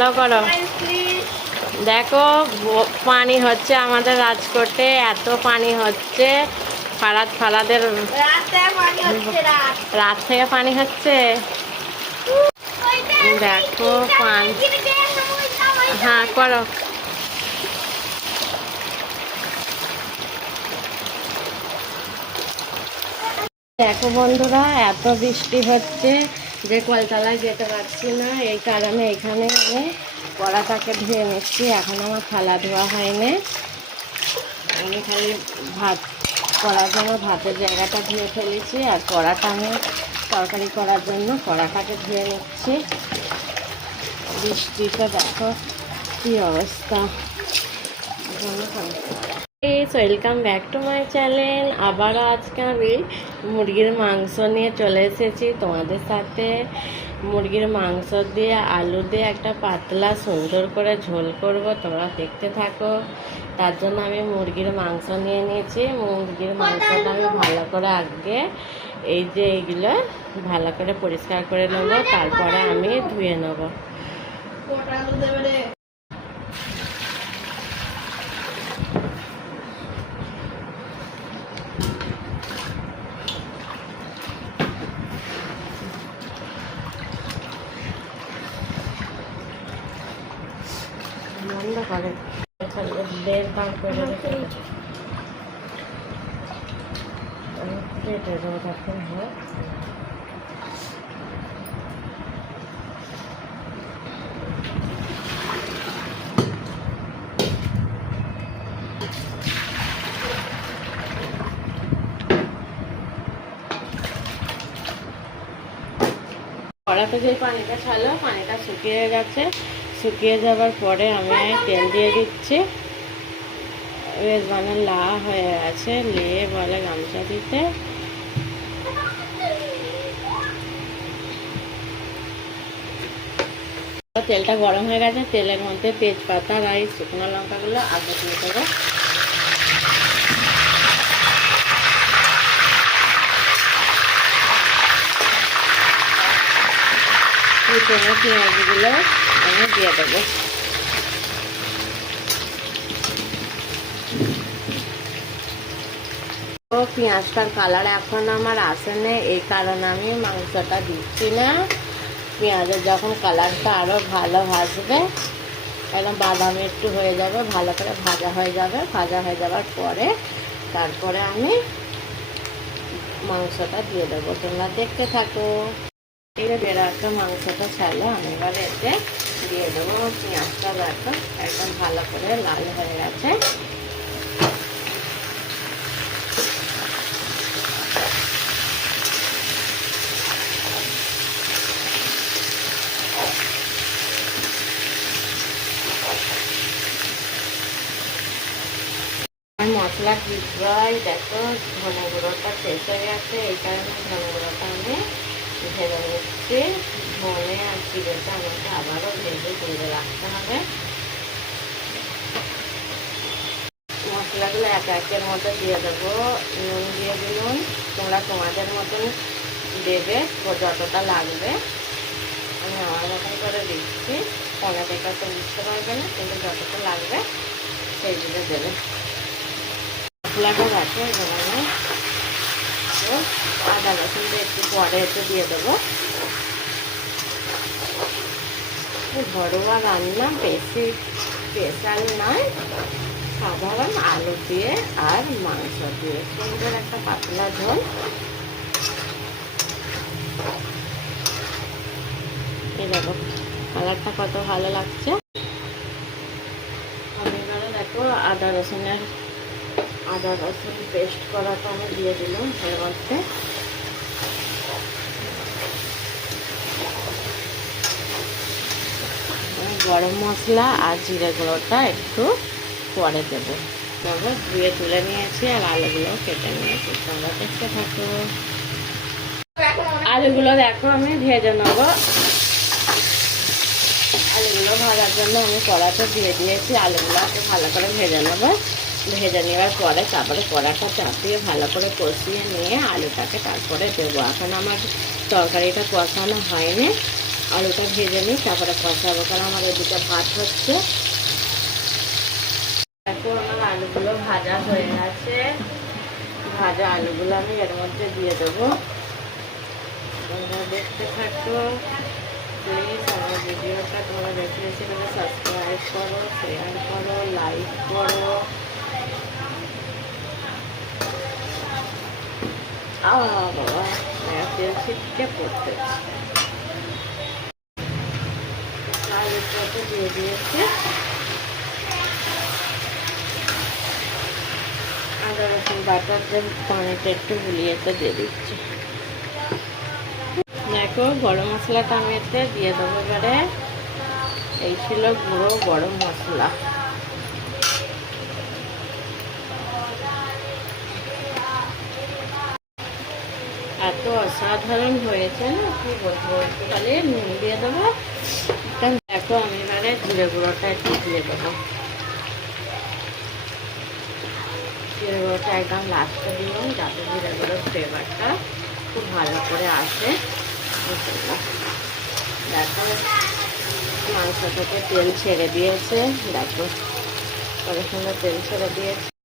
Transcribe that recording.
লো করো। দেখো পানি হচ্ছে আমাদের রাজকোটে, এত পানি হচ্ছে। ফারাদের রাত থেকে পানি হচ্ছে। দেখো পানি। হ্যাঁ করো। দেখো বন্ধুরা, এত বৃষ্টি হচ্ছে যে কলতলায় যেতে পারছি না। এই কারণে এখানে আমি কড়াটাকে ধুয়ে নিচ্ছি। এখন আমার থালা ধোয়া হয়নি। আমি খালি ভাত করার জন্য ভাতের জায়গাটা ধুয়ে ফেলেছি, আর কড়াটা আমি তরকারি করার জন্য কড়াটাকে ধুয়ে নিচ্ছি। বৃষ্টিতে দেখো কী অবস্থা। Welcome back to my channel. আবারও আজকে আমি মুরগির মাংস নিয়ে চলে এসেছি তোমাদের সাথে। মুরগির মাংস দিয়ে আলু দিয়ে একটা পাতলা সুন্দর করে ঝোল করব, তোমরা দেখতে থাকো। তার জন্য আমি মুরগির মাংস নিয়ে নিয়েছি। মুরগির মাংসটা আমি ভালো করে আগে এইগুলো ভালো করে পরিষ্কার করে নেব, তারপরে আমি ধুয়ে নেব। বন্ধ করে দেড় দাম করে কেটে দেবো তখন হয়। কড়াতে যে পানিটা ছাড়লো, পানিটা শুকিয়ে গেছে। শুকিয়ে যাবার পরে আমি তেল দিয়ে দিচ্ছি। বেশ মানে লা হয়ে গেছে, লিয়ে বলে গামছা দিতে। তেলটা গরম হয়ে গেছে, তেলের মধ্যে তেজপাতা আর এই শুকনো লঙ্কাগুলো আগে দিয়ে দেবো। পেঁয়াজগুলো আমি দিয়ে দেবো। পেঁয়াজটার কালার এখন আমার আসেনি, এই কারণে আমি মাংসটা দিচ্ছি না। পেঁয়াজের যখন কালারটা আরও ভালো ভাজবে, একদম বাদামি একটু হয়ে যাবে, ভালো করে ভাজা হয়ে যাবে। ভাজা হয়ে যাওয়ার পরে তারপরে আমি মাংসটা দিয়ে দেবো। তোমরা দেখতে থাকো। এবার বেড়াটা মাংসটা ছাড়লো, আমি এবার এতে দিয়ে দেবো। পেঁয়াজটা দেখো একদম ভালো করে লাল হয়ে গেছে। মশলা দিবাই দেখো ধনে গুঁড়োটা শেষ হয়ে গেছে, এই কারণে ধনে গুঁড়োটা আমি ভেজে নিচ্ছি। ধনে আর জিরেটা আমাকে আবারও ভেজে তুলে রাখতে হবে। মশলাগুলো এক একের মতো দিয়ে দেবো। নুন দিয়ে দিলাম, তোমরা তোমাদের মতন দেবে যতটা লাগবে। আমি আমার মতন করে দিচ্ছি, কমে দেখে তো বুঝতে পারবে না, কিন্তু যতটা লাগবে সেইগুলো দেবে। মশলাটা গাছে ধরে আদা রসুনটা একটু পরে একটু দিয়ে দেবো। ঘরোয়া রান্না, বেশি স্পেশাল নয়, সাধারণ আলু দিয়ে আর মাংস দিয়ে সুন্দর একটা পাতলা ঝোল। এই দেখো কালারটা কত ভালো লাগছে। আমি এবারে দেখো আদা রসুন পেস্ট করাটা আমি দিয়ে দিলাম এর মধ্যে। গরম মশলা আর জিরে গুঁড়োটা একটু পরে দেবো। তারপর ধুয়ে তুলে নিয়েছি আর আলুগুলো কেটে নিয়েছি, তোমরা দেখতে থাকো। আলুগুলো দেখো আমি ভেজে নেবো। আলুগুলো ভাজার জন্য আমি কড়াটা দিয়ে দিয়েছি। আলুগুলোকে ভালো করে ভেজে নেবো। ভেজে নেওয়ার পরে তারপরে কড়াটা চাপিয়ে ভালো করে কষিয়ে নিয়ে আলুটাকে তারপরে দেবো। এখন আমার তরকারিটা কষানো হয়নি, আলুটা ভেজে নিই, তারপরে কষাবো, কারণ আমার ওদিকে ভাত হচ্ছে। দেখো আমার আলুগুলো ভাজা হয়ে গেছে। ভাজা আলুগুলো আমি এর মধ্যে দিয়ে দেবো। তোমরা দেখতে থাকো। প্লিজ আমার ভিডিওটা তোমরা দেখে সেখানে সাবস্ক্রাইব করো, শেয়ার করো, লাইক করো। বাবা তেল ছিটকে পড়তেছে। আলুটাকে দিয়ে দিয়েছি। আদা রসুন বাটার যে পানিটা একটু গুলিয়েতে দিয়ে দিচ্ছি। দেখো গরম মশলাটা আমি এতে দিয়ে দেবো এবারে। এই ছিল গুঁড়ো গরম মশলা। এত অসাধারণ হয়েছে না, কি বলবো। একটু তাহলে নুন দিয়ে দেবো। দেখো আমি এবারে জিরে গুঁড়োটা একটু দিয়ে দেবো। জিরে গুঁড়োটা একদম লাস্টে দিলাম, যাতে জিরে গুঁড়োর ফ্লেভারটা খুব ভালো করে আসে। দেখো মাংস থেকে তেল ছেড়ে দিয়েছে। দেখো কত সুন্দর তেল ছেড়ে দিয়েছে।